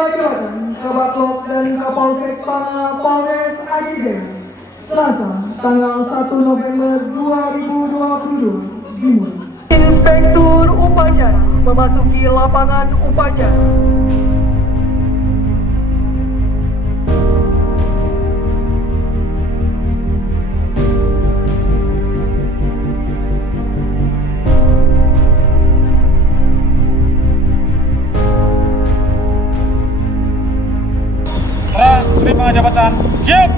Jabatan Kabaklok dan Kapolsek Polres Agege, Selasa, tanggal 1 November 2022, dimulai. Inspektur Upacara memasuki lapangan upacara. Terima jabatan, siap!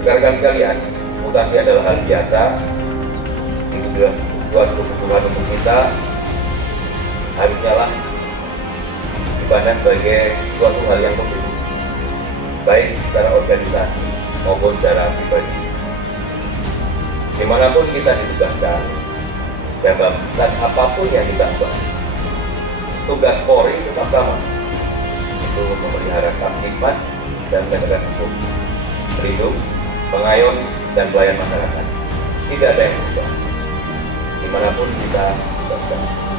Rekan-rekan sekalian, mutasi adalah hal biasa. Itu sudah suatu kebutuhan untuk kita. Harusnya lah dipandang sebagai suatu hal yang positif, baik secara organisasi maupun secara pribadi. Dimanapun kita ditugaskan, jabatan apapun yang kita buat, tugas Polri tetap sama, itu memelihara Kamtibmas dan penegakan hukum, pelindung, pengayom, dan pelayan masyarakat. Tidak ada yang berubah dimanapun kita berada.